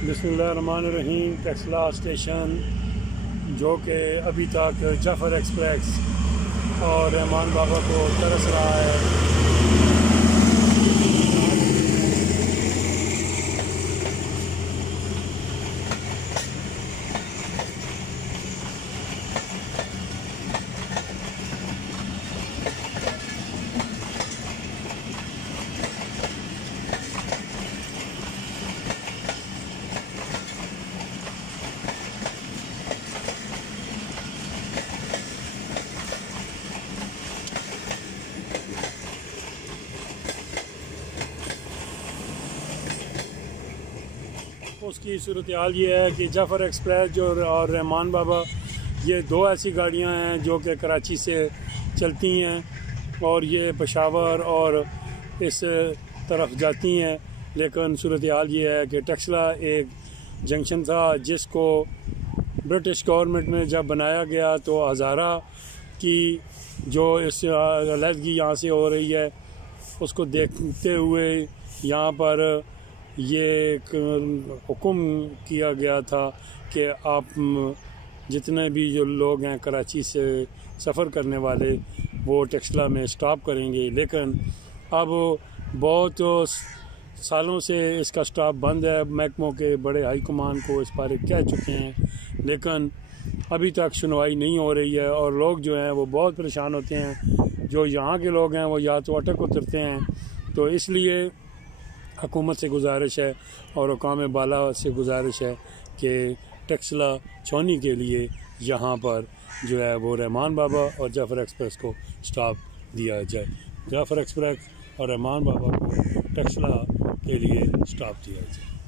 बिस्मिल्लाहिर्रहमानिर्रहीम। टेक्सला स्टेशन जो कि अभी तक जाफ़र एक्सप्रेस और रहमान बाबा को तरस रहा है। उसकी सूरत हाल ये है कि जाफ़र एक्सप्रेस जो और रहमान बाबा, ये दो ऐसी गाड़ियां हैं जो कि कराची से चलती हैं और ये पेशावर और इस तरफ जाती हैं। लेकिन सूरत हाल ये है कि टेक्सला एक जंक्शन था जिसको ब्रिटिश गवर्नमेंट ने जब बनाया गया तो हज़ारा की जो इस अलहदगी यहाँ से हो रही है उसको देखते हुए यहाँ पर ये एक हुक्म किया गया था कि आप जितने भी जो लोग हैं कराची से सफ़र करने वाले वो टेक्सला में स्टॉप करेंगे। लेकिन अब बहुत सालों से इसका स्टॉप बंद है। महकमों के बड़े हाई कमान को इस बारे कह चुके हैं, लेकिन अभी तक सुनवाई नहीं हो रही है और लोग जो हैं वो बहुत परेशान होते हैं। जो यहाँ के लोग हैं वो या तो अटक उतरते हैं। तो इसलिए हुकूमत से गुजारिश है और हुकाम बाला से गुजारिश है कि टेक्सला छोड़ने के लिए यहाँ पर जो है वो रहमान बाबा और जाफ़र एक्सप्रेस को स्टॉप दिया जाए। जाफ़र एक्सप्रेस और रहमान बाबा को टेक्सला के लिए स्टॉप दिया जाए।